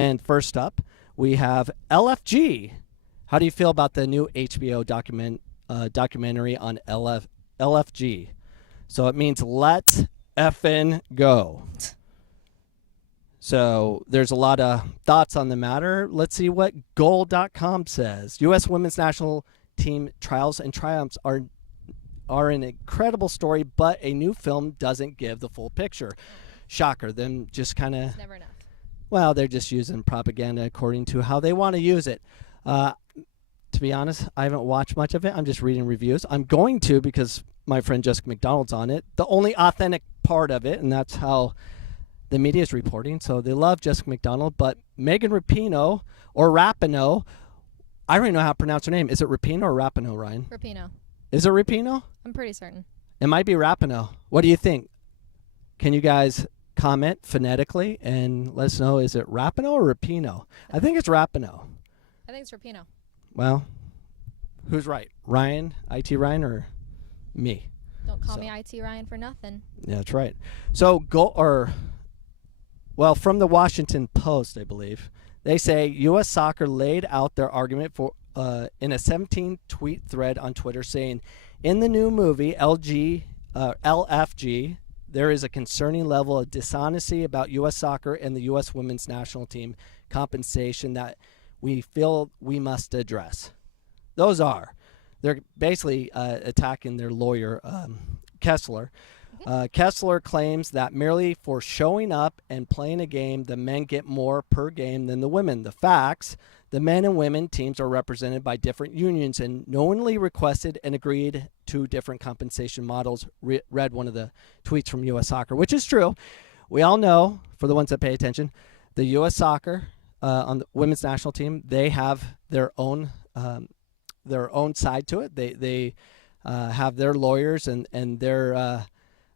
And first up, we have LFG. How do you feel about the new HBO documentary on LFG? So it means let effing go. So there's a lot of thoughts on the matter. Let's see what goal.com says. U.S. women's national team trials and triumphs are an incredible story, but a new film doesn't give the full picture. Shocker. Them just kind of... Never enough. Well, they're just using propaganda according to how they want to use it. To be honest, I haven't watched much of it. I'm just reading reviews. I'm going to because my friend Jessica McDonald's on it. The only authentic part of it, and that's how the media is reporting. So they love Jessica McDonald, but Megan Rapinoe or Rapinoe, I don't even know how to pronounce her name. Is it Rapinoe or Rapinoe, Ryan? Rapinoe. Is it Rapinoe? I'm pretty certain. It might be Rapinoe. What do you think? Can you guys comment phonetically and let us know, is it Rapinoe or Rapinoe? I think it's Rapinoe. I think it's Rapinoe. Well, who's right? Ryan, IT Ryan, or me? Don't call me IT Ryan for nothing. Yeah, that's right. So from the Washington Post, I believe, they say U.S. Soccer laid out their argument for in a 17-tweet thread on Twitter, saying, in the new movie LFG, there is a concerning level of dishonesty about U.S. Soccer and the U.S. women's national team compensation that we feel we must address. They're basically attacking their lawyer, Kessler. Kessler claims that merely for showing up and playing a game, the men get more per game than the women. The facts, the men and women teams are represented by different unions and knowingly requested and agreed to different compensation models. Read one of the tweets from U.S. Soccer, which is true. We all know, for the ones that pay attention, the U.S. Soccer on the women's national team, they have their own side to it. They have their lawyers and their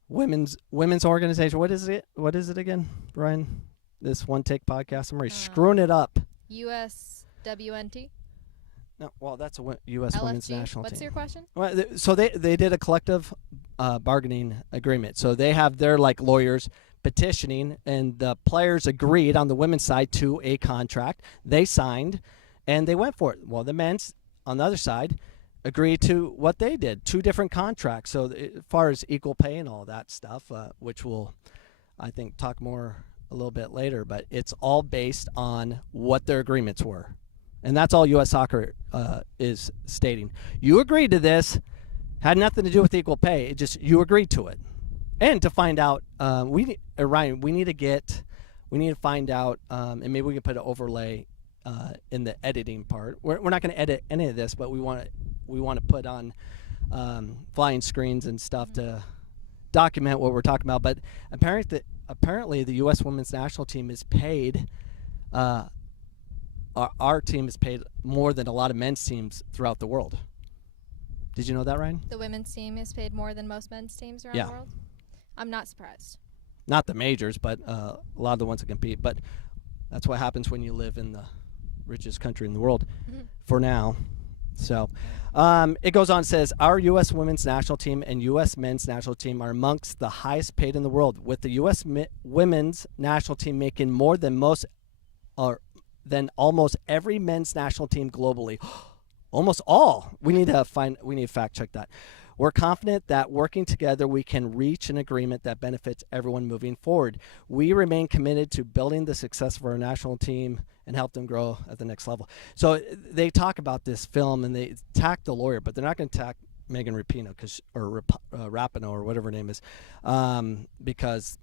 women's organization. What is it again, Brian? This One Take podcast. I'm already screwing it up. USWNT. No, well, that's a U.S. LFG. Women's national team. What's your question? Well, so they did a collective bargaining agreement. So they have their lawyers petitioning, and the players agreed on the women's side to a contract. They signed, and they went for it. Well, the men's on the other side agreed to what they did, 2 different contracts. So as far as equal pay and all that stuff, which we'll, I think, talk more a little bit later, but it's all based on what their agreements were. And that's all U.S. Soccer is stating. You agreed to this, had nothing to do with equal pay. It just, you agreed to it. And to find out, Ryan, we need to find out, and maybe we can put an overlay in the editing part. We're not going to edit any of this, but we want to put on flying screens and stuff to document what we're talking about. But apparently the U.S. women's national team is paid. Our team is paid more than a lot of men's teams throughout the world. Did you know that, Ryan? The women's team is paid more than most men's teams around the world? I'm not surprised. Not the majors, but a lot of the ones that compete. But that's what happens when you live in the richest country in the world for now. So it goes on and says, our U.S. women's national team and U.S. men's national team are amongst the highest paid in the world, with the U.S. women's national team making more than almost every men's national team globally. Almost all. We need to fact check that. We're confident that working together we can reach an agreement that benefits everyone moving forward. We remain committed to building the success of our national team and help them grow at the next level. So they talk about this film and they attack the lawyer, but they're not going to attack Megan Rapinoe or Rapinoe or whatever her name is, because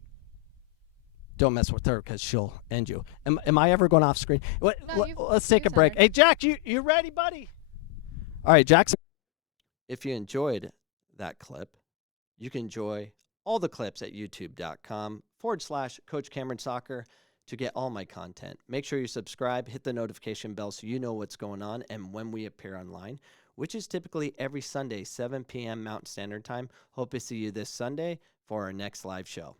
don't mess with her because she'll end you. Am I ever going off screen? Let's take a break. Hey, Jack, you ready, buddy? All right, Jackson. If you enjoyed that clip, you can enjoy all the clips at youtube.com/Coach Cameron Soccer to get all my content. Make sure you subscribe, hit the notification bell so you know what's going on and when we appear online, which is typically every Sunday, 7 p.m. Mountain Standard Time. Hope to see you this Sunday for our next live show.